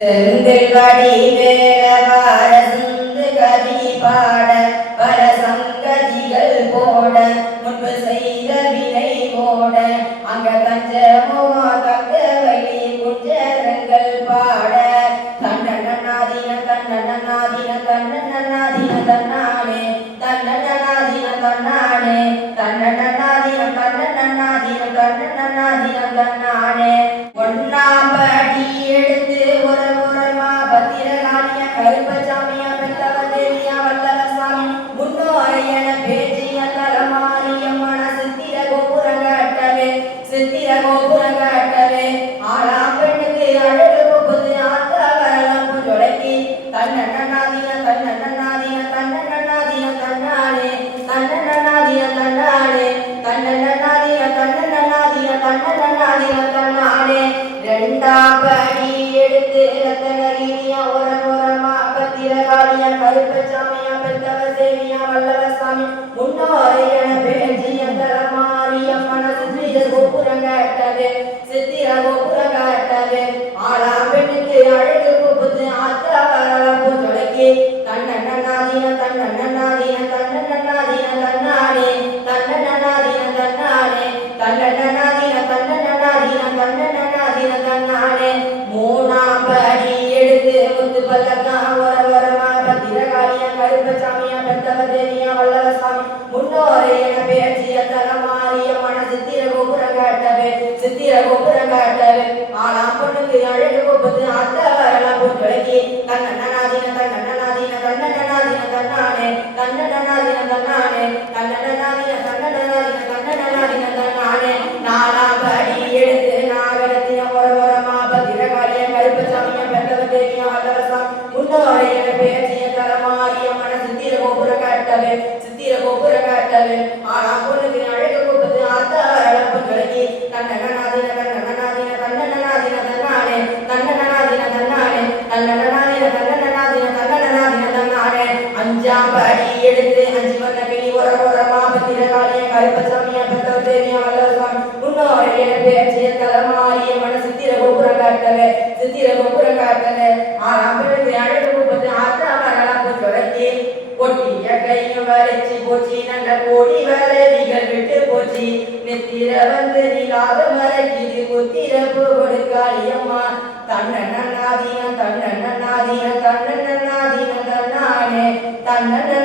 செந்தில் வடிவேலவார சிந்து கவி பாட பல சங்கதிகள் போட முன்பு செய்த வினை போட அங்க கஞ்சமுக தக்க வழி குஞ்சரங்கள் பாட தன்னன்னாதீன தன்னன்னாதீன தன்னன்னாதீன தன்னானே தன்னன்னாதீன தன்னானே தன்னன்னாதீன தன்னன்னாதீன தன்னன்னாதீன தன்னானே ஒன்னாம் படி எடுத்து ஒரு முறைமா பத்திரகாளிய கருப்பசாமியா பெற்றவர் தேவியா வல்லவர் சாமி முன்னோரையன பேச்சிய தலமாரியம்மன சித்திர கோபுரங்காட்டவே சித்திர கோபுரங்காட்டவே ஆளாம் பெண்ணுக்கு அழகு முப்பது ஆத்த வரலாம் புஜொலைக்கு தன்னன்னாதீன தன்னன்னாதீன தன்னன்னாதீன தன்னானே தன்னன்னாதீன தன்னானே தன்னன்னாதீன தன்னன்னாதீன தன்னன்னாதீன தன்னானே இரண்டாம் படி எடுத்து ரத்தகரியா ஓரமா பத்திரகாளியா கருப்பசாமியா பெற்றவர் தேவியா வல்லவர் சாமி முன்னோரையன பேச்சிய தலமாரியம்மன சித்திர கோபுரங்காட்டவே சித்திர கோபுரங்காட்டவே ஆளாம் பெண்ணுக்கு அழகு முப்பது ஆத்த வரலாம் புஜொலைக்கு தன்னன்னாதீன தன்னன்னாதீன தன்னன்னாதீன தன்னானே தன்னன்னாதீன தன்னானே தன்னன்னாதீன தன்னன்னாதீன தன்னன்னாதீன தன்னானே மூணாம் படி எடுத்து முத்து பல்லக்கா வரமா பத்திரகாளியா கருப்பசாமியா பெற்றவர் தேவியா வல்லவர் சாமி முன்னோரையன பேச்சிய தலமாரியம்மன சித்திர கோபுரங்காட்டவே சித்திர கோபுரங்காட்டவே ஆளாம் பொண்ணுக்கு அழகு முப்பது ஆத்த வரலாம் புஜொலைக்கு தன்னன்னாதீன தன்னன்னாதீன தன்னன்னாதீன தன்னானே தன்னன்னாதீன தன்னானே தன்னன்னாதீன தன்னன்னாதீன தன்னன்னாதீன தன்னானே நாலாம் படி எடுத்து நாகரத்தின ஓரமா பத்திரகாளிய கருப்பசாமியா பெற்றவர் தேவியா வல்லவர் சாமி முன்னோரையன பேச்சிய தலமாரியம்மன சித்திர கோபுரங்காட்டவே சித்திர கோபுரங்காட்டவே ஆளாம் பொண்ணுக்கு அழகு முப்பது ஆத்த வரலாம் புஜொலைக்கு தன்னன்னாதீன தன்னன்னாதீன தன்னன்னாதீன தன்னானே தன்னன்னாதீன தன்னானே தன்னன்னாதீன தன்னன்னாதீன தன்னன்னாதீன தன்னானே அஞ்சாம் படி எடுத்து அஞ்சு வண்ண கிளி ஓரமா பத்திரகாளிய கருப்பசாமியா பெற்றவர் தேவியா வல்லவர் சாமி முன்னோரையன பேச்சிய தலமாரியம்மன சித்திர கோபுரங்காட்டவே சித்திர கோபுரங்காட்டவே ஆறாம் பெண்ணுக்கு அழகு முப்பது ஆத்த வரலாம் புஜொலைக்கு ஒட்டிய கையும் வரைச்சி போச்சு நல்ல கோடி வரைவிகள் விட்டு போச்சு நெத்திர வந்து நிலாத மறைக்குது முத்திரப்பு கொடுக்காளியம்மா தன்னன்னாதீன தன்னன்னாதீன தன்னன்னாதீன தன்னானே தன்னன்னாதீன